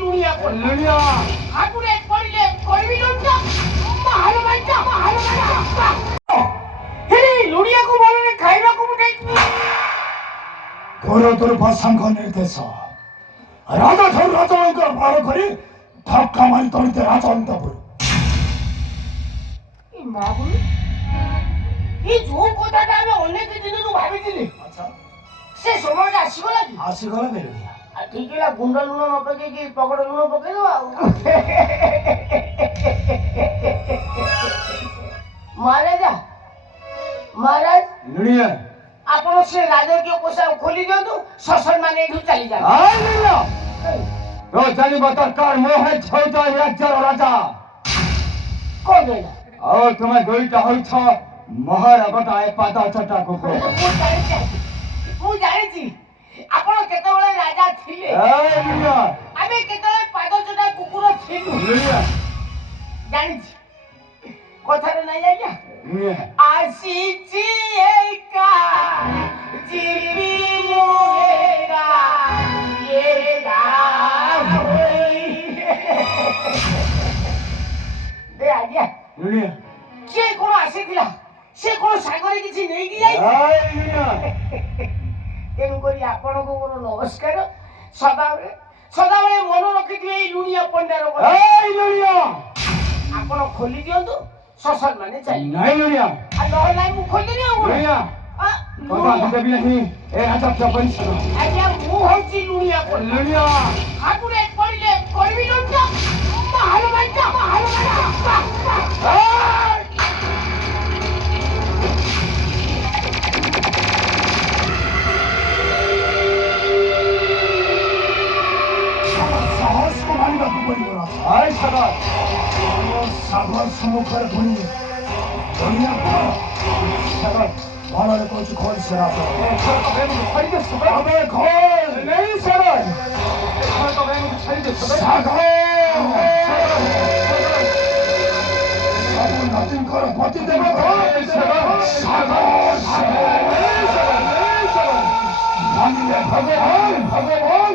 লুনিয়া লুনিয়া ঠাকুরে পড়লে করবি লুনিয়া ভালো বাচ্চা হেরে লুনিয়াকে বলনে খাইবা কোমটাই গৌরতর ভাষাঙ্ক নির্দেশ রাজা ঠাকুর রাজনৈতিক ভালো করে ধাক্কা মারি তরিতে রাজন্ত করু বাবুল এই যে কথাটা আমি অনেক দিনରୁ ভাবিଥିଲି আচ্ছা ସେ সময়ଟା ଆସିଗଲା କି ଆସିଗଲା ମିଳୁନିଆ ଆଉ ଠିକ ହେଲା ଗୁଣ୍ଡ ଲୁଣ ନ ପକେଇକି ପକଡ଼ ଲୁଣ ପକେଇଦବ ଆଉ ମହାରାଜ ମିଳୁନିଆ ଆପଣ ସେ ରାଜକୀୟ ପୋଷାକ ଖୋଲି ଦିଅନ୍ତୁ ଶ୍ୱଶୁର ମାନେ ଏଠୁ ଚାଲିଯାଆନ୍ତୁ তো জানিব দরকার মোহে ছৌদ রাজ্যর রাজা କଣ କହିଲା ଆଉ ତୁମେ ଦୁଇଟା ହଉଛ ମହାରାଗଟାଏ ପାଦ ଚଟା କୁକୁର ମୁଁ ଜାଣିଛି ଆପଣ କେତେବେଳେ ରାଜା ଥିଲେ ଆମେ କେତେବେଳେ ପାଦ ଚଟା କୁକୁର ଥିଲୁ ଜାଣିଛି କଥାରେ ନାଇଁ ଆଜ୍ଞା ଆସିଛି ଏକା ଯିବି ମୁଁ ଏକା ଆଜ୍ଞା କିଏ କଣ ଆସିଥିଲା ସେ କଣ ସାଙ୍ଗରେ କିଛି ନେଇକି ଯାଇଛି ତେଣୁକରି ଆପଣଙ୍କୁ ମୋର ନମସ୍କାର ସଦାବେଳେ ମନେ ରଖିଥିବେ ଏଇ ଲୁଣିଆ ପଣ୍ଡାର ଆପଣ ଖୋଲି ଦିଅନ୍ତୁ ଶ୍ୱଶୁର ମାନେ ଚାଲି ନାଇଁ ଲୁଣିଆ ନହେଲେ ନାଇଁ ମୁଁ ଖୋଲିଦେବି ଆଉ ଆଜ୍ଞା ମୁଁ ହଉଛି ଲୁଣିଆ ଲୁଣିଆ ଠାକୁରେ ପଡ଼ିଲେ କରିବି ଲୁଣିଆ ଭାলো ବାଚ୍ଚା ସାହସକୁ ମାନିବାକୁ ପଡ଼ିବ ସାଗର ସମ୍ମୁଖରେ ଧୋଇ ଧୋଇଆ ମନରେ କହୁଛି ଖୋଲ ସେରା ସବୁ ନଦୀଙ୍କର ପତି ଦେବ ଭଗବାନ ଭଗବାନ